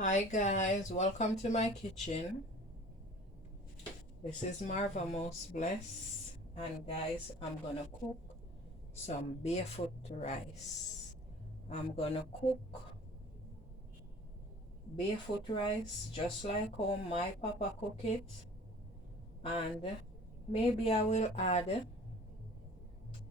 Hi guys, welcome to my kitchen. This is Marva Most Bless, and guys, I'm gonna cook some barefoot rice. I'm gonna cook barefoot rice just like how my papa cook it, and maybe I will add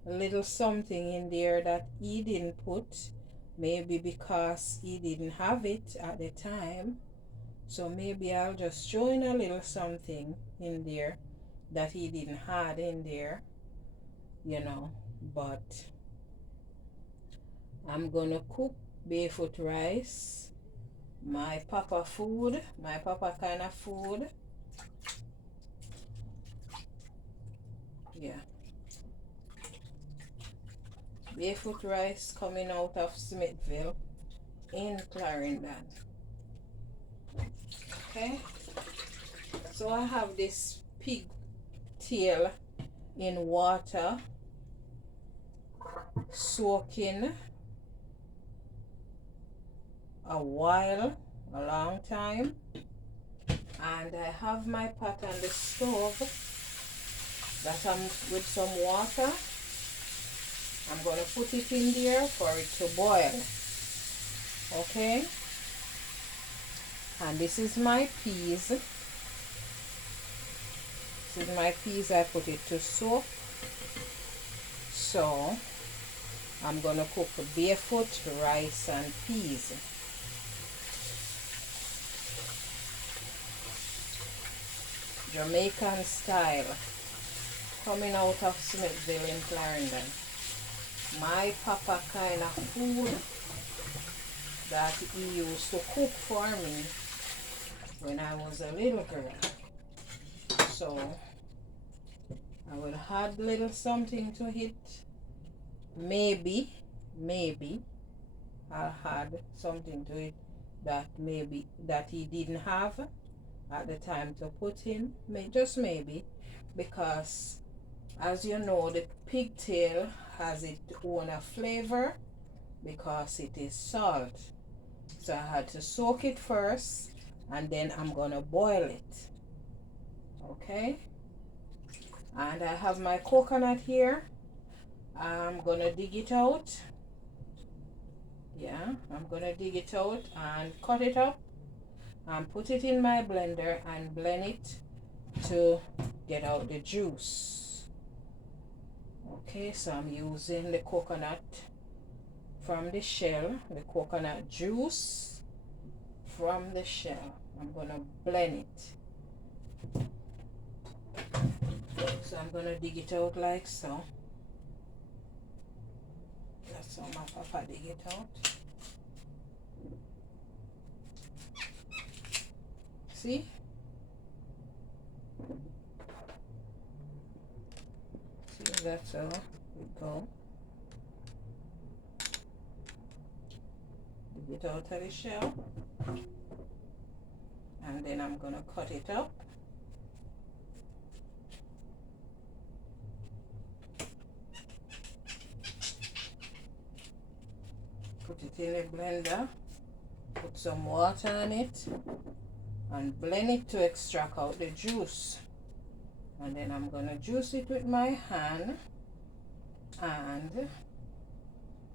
a little something in there that he didn't put, maybe because he didn't have it at the time. So maybe I'll just throw in a little something in there that he didn't have in there, you know. But I'm gonna cook barefoot rice, my papa food, my papa kind of food. Yeah, barefoot rice coming out of Smithville in Clarendon. Okay, so I have this pig tail in water soaking a while, a long time, and I have my pot on the stove that I'm with some water. I'm going to put it in there for it to boil. Okay, and this is my peas. This is my peas. I put it to soak. So I'm going to cook barefoot rice and peas. Jamaican style, coming out of Smithville in Clarendon. My papa kind of food that he used to cook for me when I was a little girl. So I will add little something to it. Maybe I'll add something to it that maybe that he didn't have at the time to put in. Just maybe, because as you know, the pigtail has its own flavor because it is salt. So I had to soak it first, and then I'm gonna boil it. Okay, and I have my coconut here. I'm gonna dig it out. Yeah, I'm gonna dig it out and cut it up and put it in my blender and blend it to get out the juice. Okay, so I'm using the coconut from the shell, the coconut juice from the shell. I'm gonna blend it. So I'm gonna dig it out like so. That's how my papa dig it out. See? See, that's how we go. Dig it out of the shell. And then I'm gonna cut it up. Put it in a blender. Put some water on it. And blend it to extract out the juice. And then I'm gonna juice it with my hand and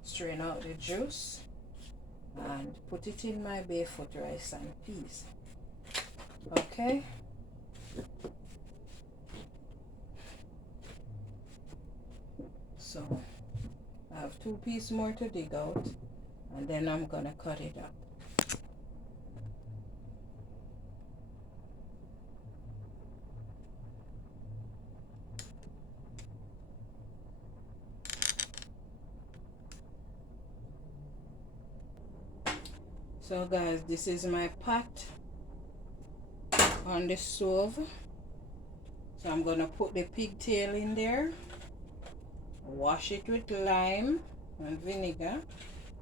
strain out the juice and put it in my barefoot rice and peas. Okay, so I have 2 pieces more to dig out, and then I'm gonna cut it up. So guys, this is my pot on the stove. So I'm gonna put the pigtail in there, wash it with lime and vinegar,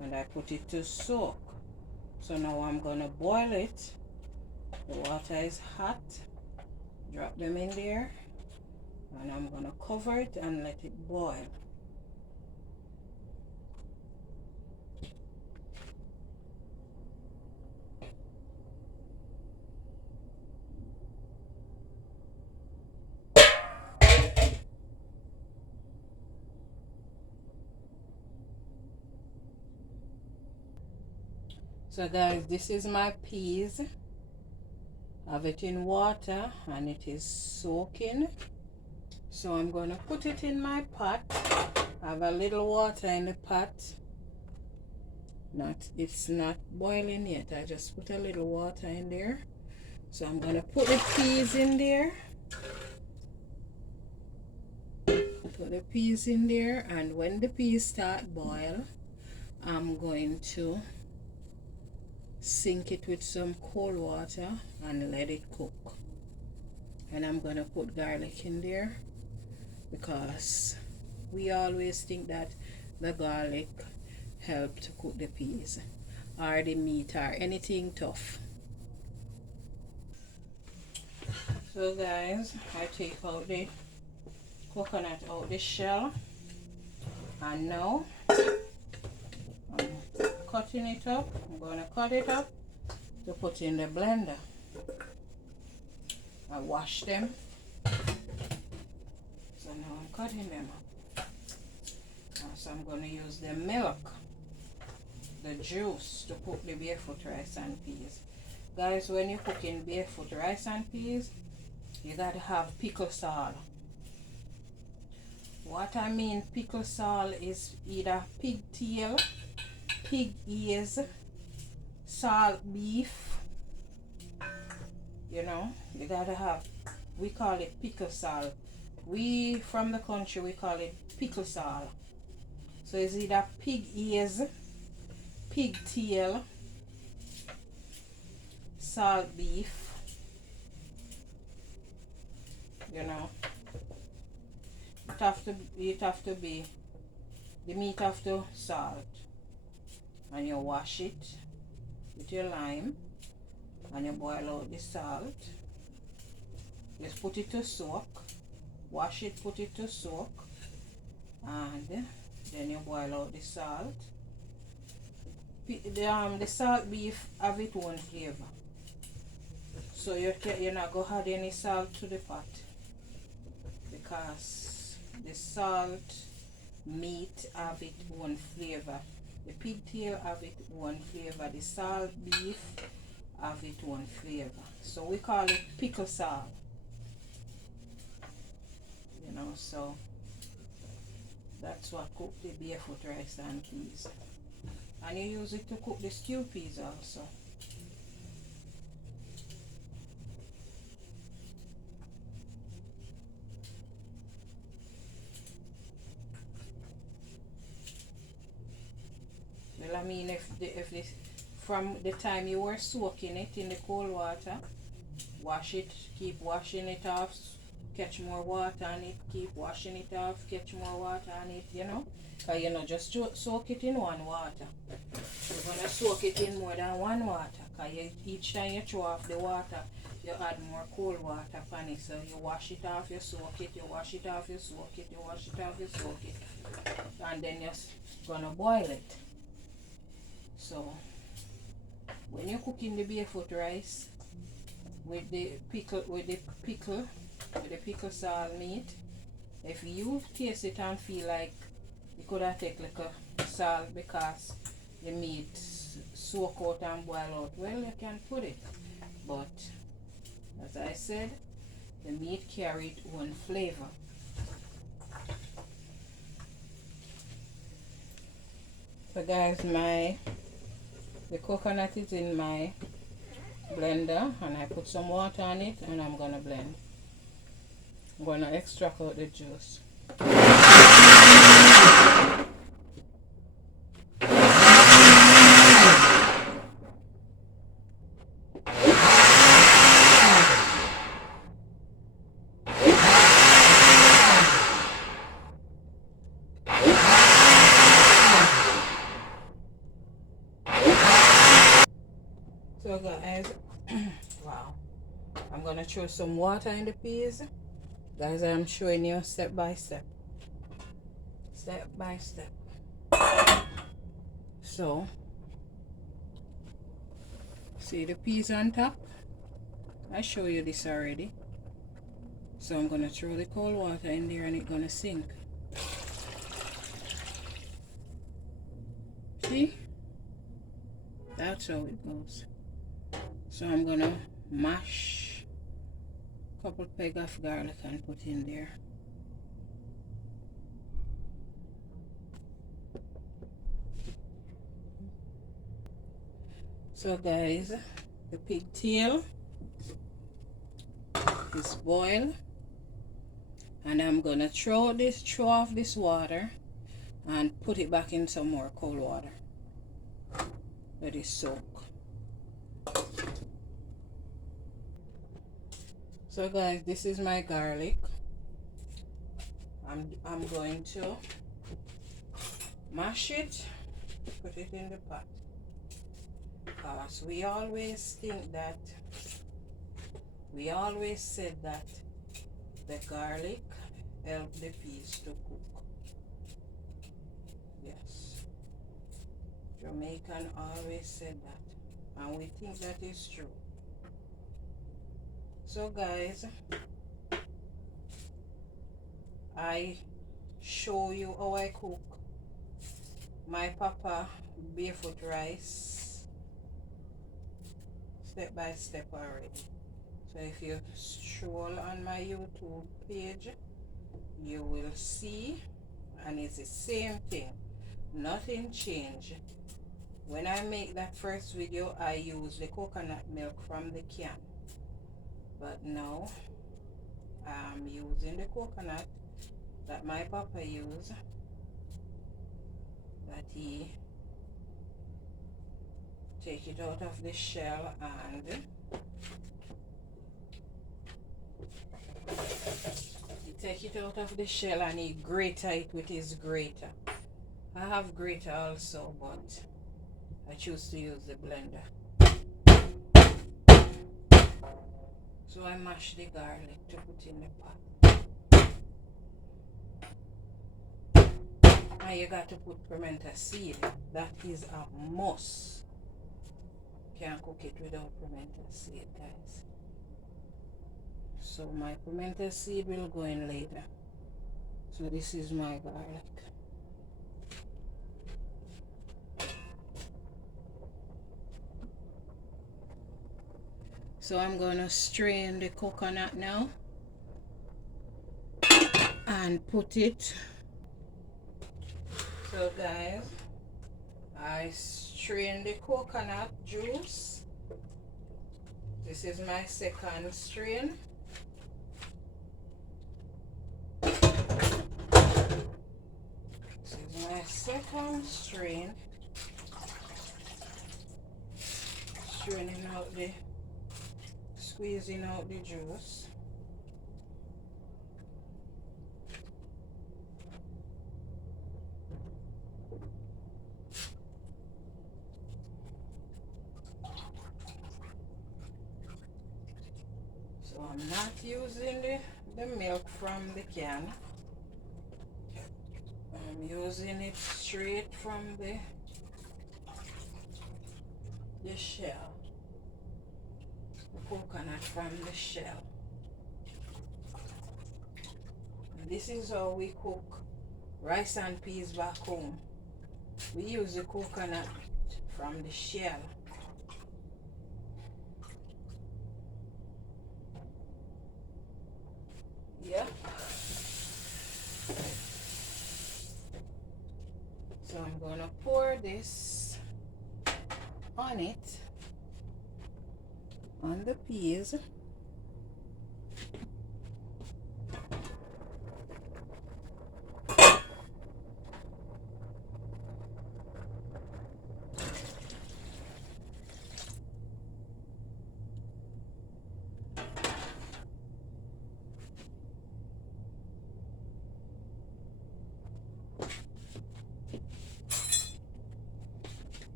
and I put it to soak. So now I'm gonna boil it. The water is hot. Drop them in there, and I'm gonna cover it and let it boil. So guys, this is my peas. I have it in water and it is soaking. So I'm going to put it in my pot. I have a little water in the pot. It's not boiling yet. I just put a little water in there. So I'm going to put the peas in there. Put the peas in there, and when the peas start boil, I'm going to sink it with some cold water and let it cook. And I'm going to put garlic in there because we always think that the garlic help to cook the peas or the meat or anything tough. So guys, I take out the coconut out the shell, and now I'm cutting it up. I'm going to cut it up to put in the blender. I wash them, so now I'm cutting them up. So I'm going to use the milk, the juice, to cook the barefoot rice and peas. Guys, when you're cooking barefoot rice and peas, you gotta have pickle salt. What I mean pickle salt is either pigtail, pig ears, salt beef. You know, you gotta have, we call it pickle salt. We from the country, we call it pickle salt. So it's either pig ears, pigtail, salt beef. You know, it have to be, the meat have to salt, and you wash it with your lime, and you boil out the salt. Just put it to soak, wash it, put it to soak, and then you boil out the salt. The salt beef have its own flavor, so you're not going to add any salt to the pot, because the salt meat have its own flavor. The pigtail have its own flavor. The salt beef have its own flavor. So we call it pickle salt. You know, so that's what cook the barefoot rice and peas. And you use it to cook the stew peas also. Well, I mean, if this, from the time you were soaking it in the cold water, wash it, keep washing it off, catch more water on it, keep washing it off, catch more water on it, you know. Because you know, just soak it in one water. You're going to soak it in more than one water, because each time you throw off the water, you add more cold water on it. So you wash it off, you soak it, you wash it off, you soak it, you wash it off, you soak it. And then you're going to boil it. So when you're cooking the barefoot rice with the pickle salt meat, if you taste it and feel like you could have take like a salt because the meat soak out and boil out, well, you can put it. But as I said, the meat carried one flavor. So guys, the coconut is in my blender, and I put some water on it, and I'm gonna blend. I'm gonna extract out the juice. So guys, wow, I'm gonna throw some water in the peas. Guys, I'm showing you step by step. Step by step. So, see the peas on top? I show you this already. So I'm gonna throw the cold water in there and it's gonna sink. See? That's how it goes. So I'm gonna mash a couple peg of garlic and put in there. So guys, the pigtail is boiled, and I'm gonna throw off this water and put it back in some more cold water. Let it soak. So guys, this is my garlic. I'm going to mash it, put it in the pot. Because we always said that the garlic help the peas to cook. Yes. Jamaican always said that. And we think that is true. So guys, I show you how I cook my papa barefoot rice step by step already. So if you scroll on my YouTube page, you will see, and it's the same thing, nothing changed. When I make that first video, I use the coconut milk from the can, but now I'm using the coconut that my papa used, that he take it out of the shell, and he take it out of the shell and he grate it with his grater. I have grater also, but I choose to use the blender. So I mash the garlic to put in the pot. And you got to put pimento seed. That is a must. Can't cook it without pimento seed, guys. So my pimento seed will go in later. So this is my garlic. So I'm gonna strain the coconut now and put it. So guys, I strain the coconut juice. This is my second strain. This is my second strain. Straining out squeezing out the juice. So I'm not using the milk from the can. I'm using it straight from the shell. The coconut from the shell. And this is how we cook rice and peas back home. We use the coconut from the shell. Yeah. So I'm gonna pour this on it, on the peas.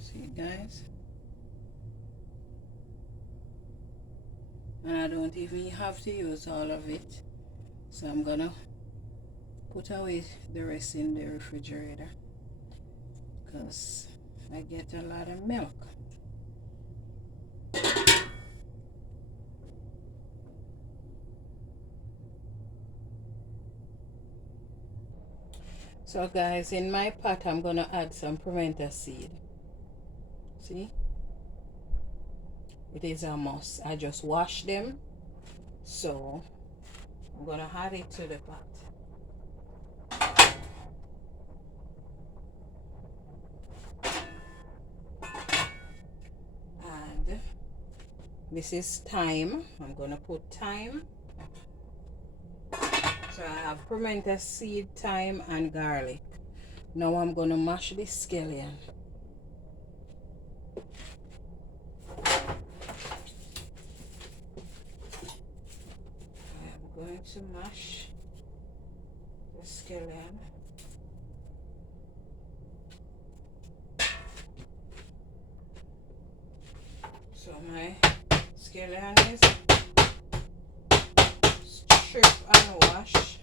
See guys? And I don't even have to use all of it. So I'm gonna put away the rest in the refrigerator because I get a lot of milk. So guys, in my pot I'm gonna add some pimento seed. See, it is a must. I just wash them, so I'm gonna add it to the pot. And this is thyme. I'm gonna put thyme. So I have pimento seed, thyme, and garlic. Now I'm gonna mash the scallion. I'm going to mash the scallion. So my scallion is stripped and washed.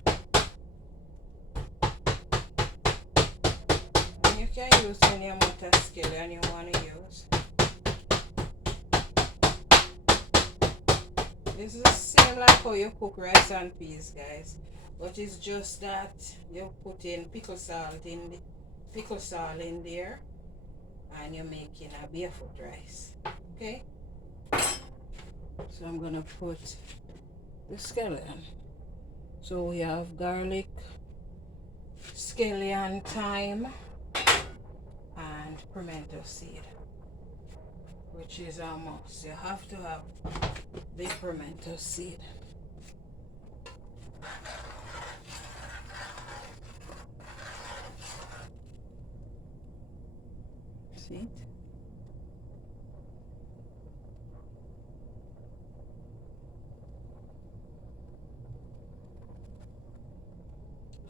And you can use any amount of scallion you want to use. This is the same like how you cook rice and peas, guys. But it's just that you put in pickle salt in there, and you're making a barefoot rice. Okay? So I'm gonna put the scallion. So we have garlic, scallion, thyme, and pimento seed, which is a must. You have to have the pimento seed. See it?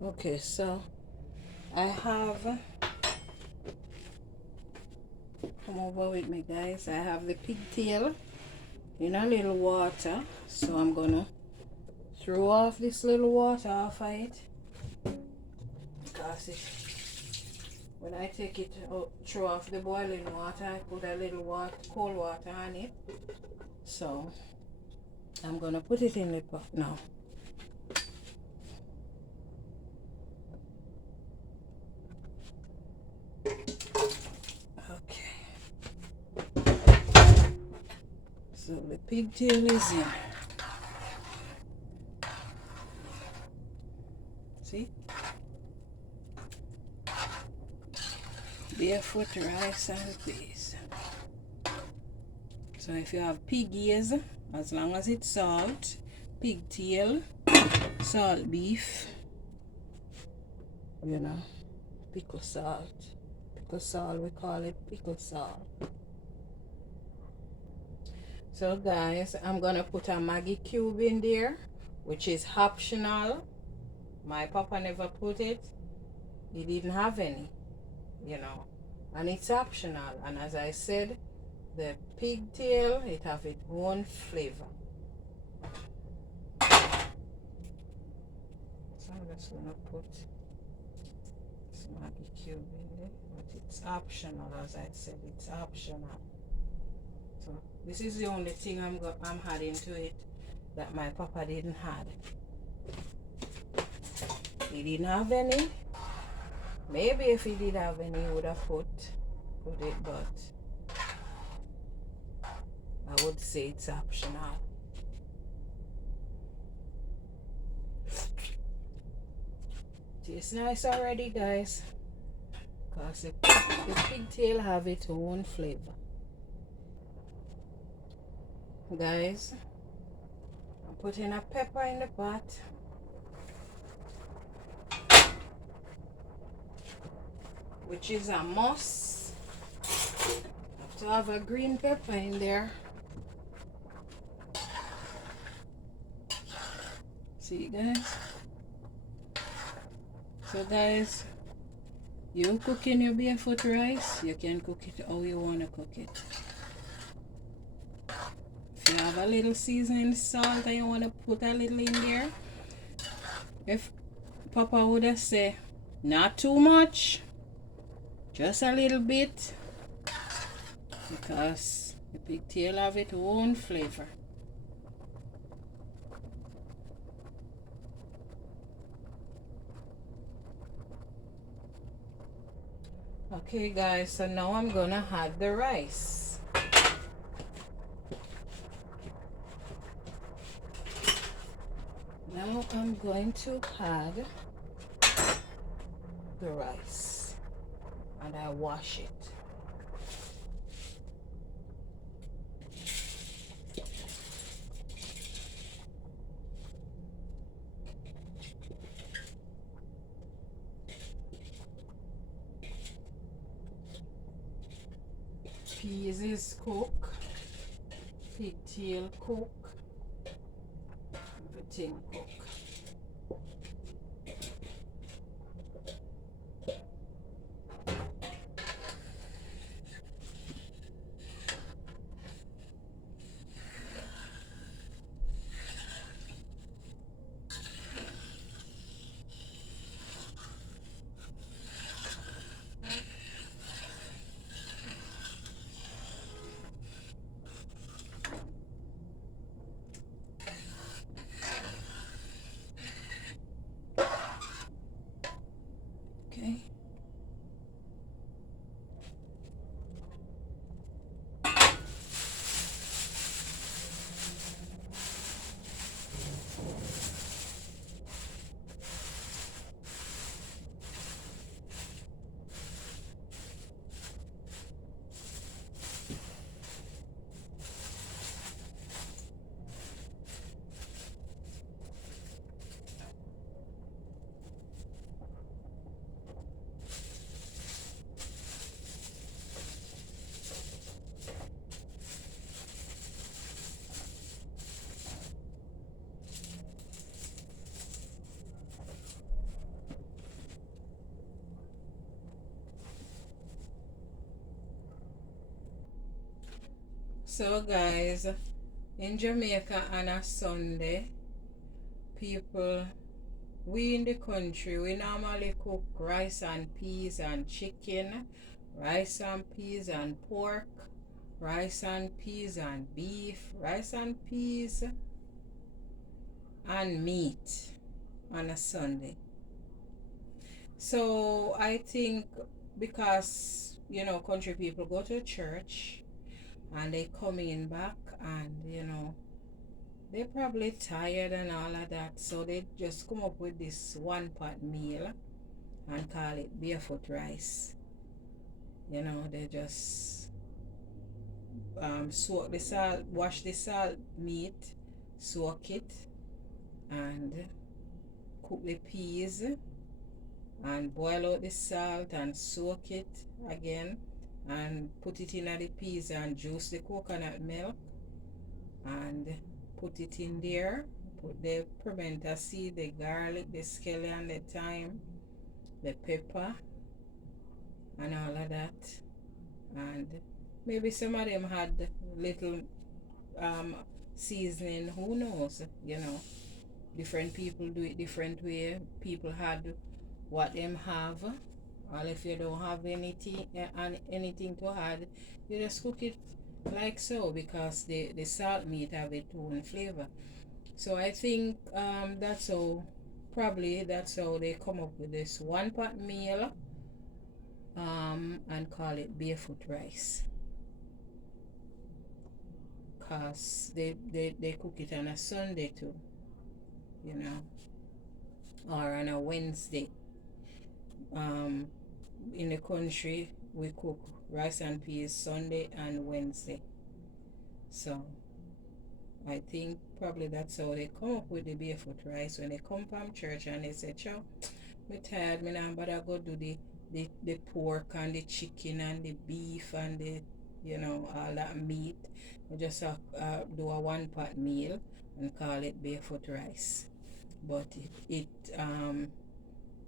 Okay, so I have, come over with me guys, I have the pigtail in a little water, so I'm gonna throw off this little water off of it, because when I take it out, throw off the boiling water, I put a little cold water on it. So I'm gonna put it in the pot now. Okay. So the pigtail is in. See? Barefoot rice and peas. So if you have piggies, as long as it's salt, pigtail, salt beef, you know, pickle salt. Pickle salt, we call it pickle salt. So guys, I'm gonna put a Maggi cube in there, which is optional. My papa never put it. He didn't have any, you know, and it's optional. And as I said, the pigtail, it have its own flavor. So I'm just gonna put this Maggi cube in there, but it's optional. As I said, it's optional. So this is the only thing I'm adding to it that my papa didn't have. He didn't have any. Maybe if he did have any, he would have put it, but I would say it's optional. Tastes nice already, guys, because the pigtail have its own flavor. Guys, I'm putting a pepper in the pot. Which is a must. Have to have a green pepper in there. See, guys? So guys, you cooking your barefoot rice, you can cook it how you want to cook it. If you have a little seasoning salt and you want to put a little in there, if Papa would have said not too much, just a little bit, because the pigtail have its own flavor. Okay guys, so now I'm gonna add the rice. Now I'm going to add the rice and I wash it. Peas is cooked, pigtail cooked, everything cooked. Okay. So guys, in Jamaica on a Sunday, people, we in the country, we normally cook rice and peas and chicken, rice and peas and pork, rice and peas and beef, rice and peas and meat on a Sunday. So I think because country people go to church and they come in back and they probably tired and all of that, so they just come up with this one pot meal and call it barefoot rice. They just soak the salt, wash the salt meat, soak it, and cook the peas and boil out the salt and soak it again and put it in the peas and juice the coconut milk and put it in there. Put the pimento seed, the garlic, the scallion, the thyme, the pepper, and all of that. And maybe some of them had little um, seasoning. Who knows? Different people do it different way. People had what them have. Or if you don't have anything to add, you just cook it like so because the salt meat have its own flavor. So I think that's how they come up with this one pot meal and call it barefoot rice. Cause they cook it on a Sunday too, you know, or on a Wednesday. Um, in the country we cook rice and peas Sunday and Wednesday. So I think probably that's how they come up with the barefoot rice when they come from church and they say, "Chow, me tired, me nah bother go do the pork and the chicken and the beef and the all that meat. We just do a one pot meal and call it barefoot rice. But it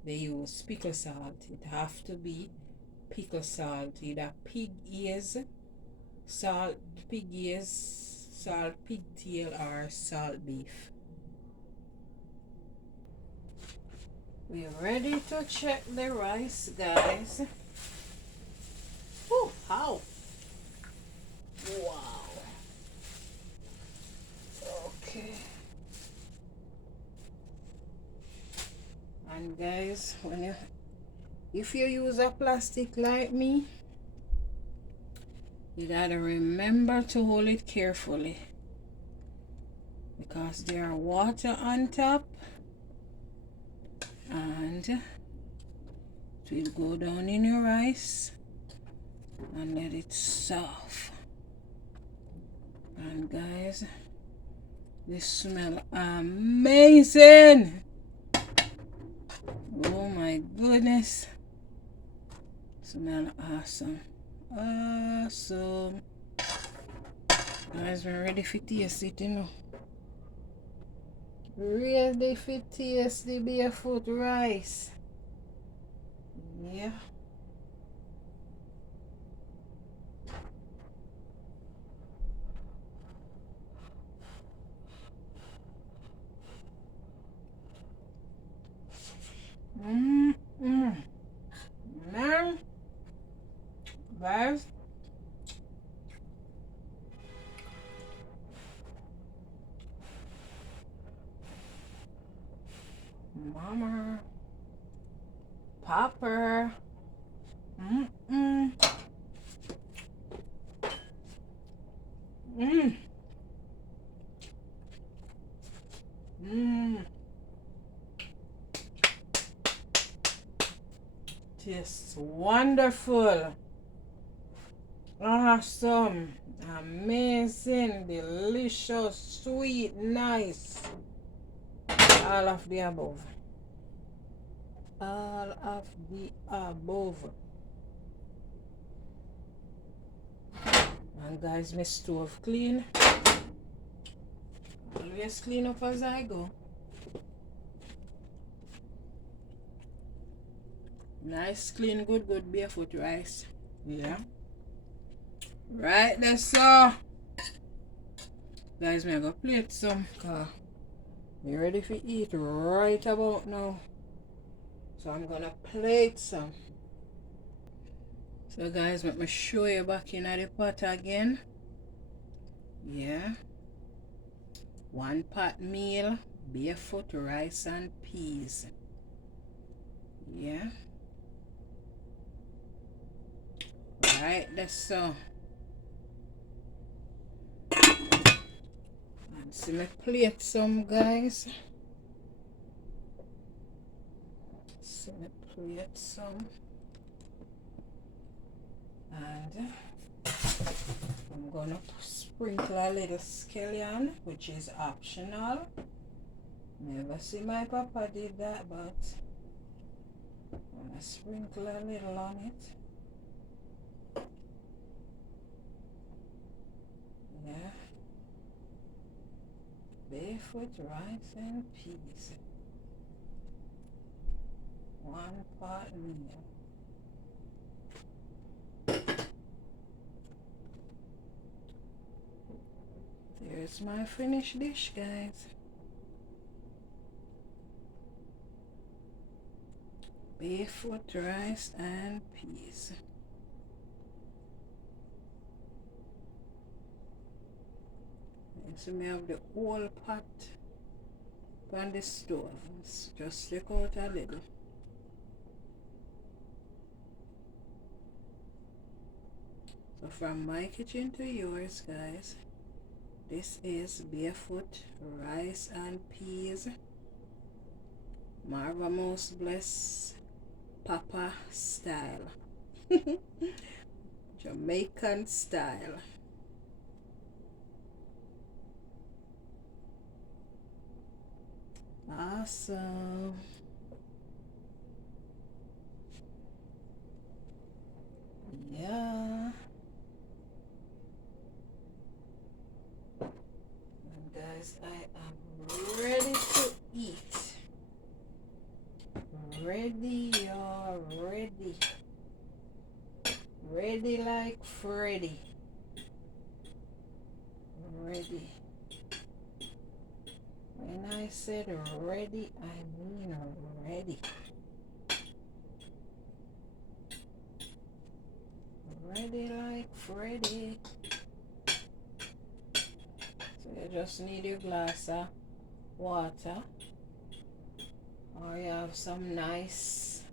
they use pickle salt. It have to be pickle salt, either salt, pig ears, salt pigtail or salt beef. We're ready to check the rice, guys. Whew, how? Wow. Okay. And guys, when if you use a plastic like me, you gotta remember to hold it carefully because there are water on top and it will go down in your rice and let it soft. And guys, this smells amazing. Oh my goodness. Smell awesome. Awesome. Guys, we're ready for taste it, you know. Ready for taste the barefoot rice. Yeah. Man, guys, mama, papa, mm, mm, mm, mm. Tastes wonderful, awesome, amazing, delicious, sweet, nice, all of the above. All of the above. And guys, my stove clean. Always clean up as I go. Nice, clean, good barefoot rice. Yeah. Right there, so. Guys, me gonna plate some. You ready for eat right about now. So I'm gonna plate some. So guys, let me show you back in the pot again. Yeah. 1 pot meal, barefoot rice and peas. Yeah. Right there, so. And see me plate some, guys. See me plate some. And I'm gonna sprinkle a little scallion, which is optional. Never see my papa did that, but I'm gonna sprinkle a little on it. Yeah. Barefoot rice and peas. 1 pot meal. There's my finished dish, guys. Barefoot rice and peas. And so we have the whole pot on the stove. Let's just take out a little. So from my kitchen to yours, guys, this is barefoot rice and peas. Marva Most Blessed Papa style. Jamaican style. Awesome. Yeah. And guys, I am ready to eat. Ready, you're ready. Ready like Freddy. Ready. When I said ready, I mean ready. Ready like Freddy. So you just need your glass of water. Or you have some nice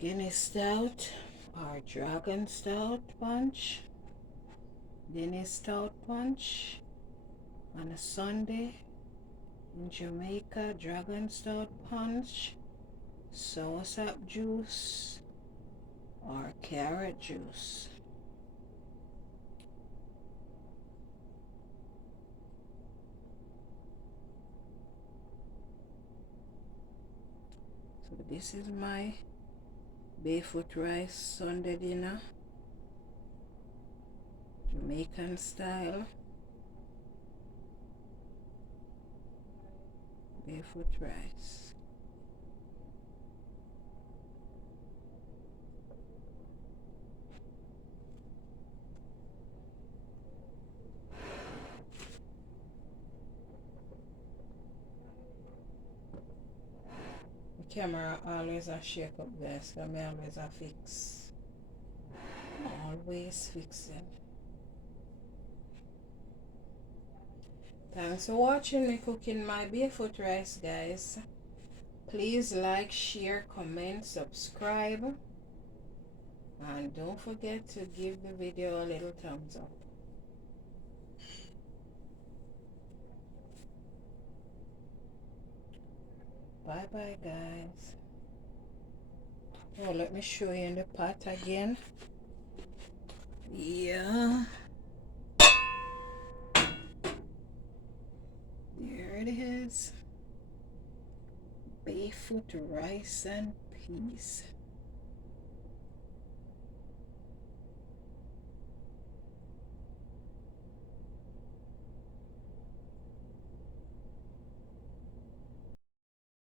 Guinness Stout or Dragon Stout Punch. Guinness Stout Punch on a Sunday. In Jamaica, Dragon Stout Punch, soursop juice, or carrot juice. So this is my Barefoot rice Sunday dinner, Jamaican style. Barefoot rice. The camera always a shake up guys, because I always a fix. Always fixing. Thanks for watching me cooking my barefoot rice, guys. Please like, share, comment, subscribe, and don't forget to give the video a little thumbs up. Bye bye guys. Oh, let me show you in the pot again. Yeah, there it is. Barefoot rice and peas.